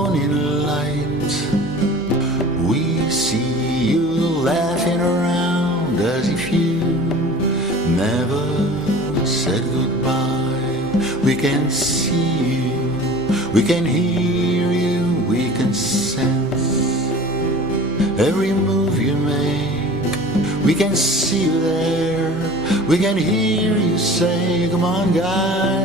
morning light. We see you laughing around as if you never said goodbye. We can see you, we can hear you, we can sense every move you make. We can see you there, we can hear you say, come on guys,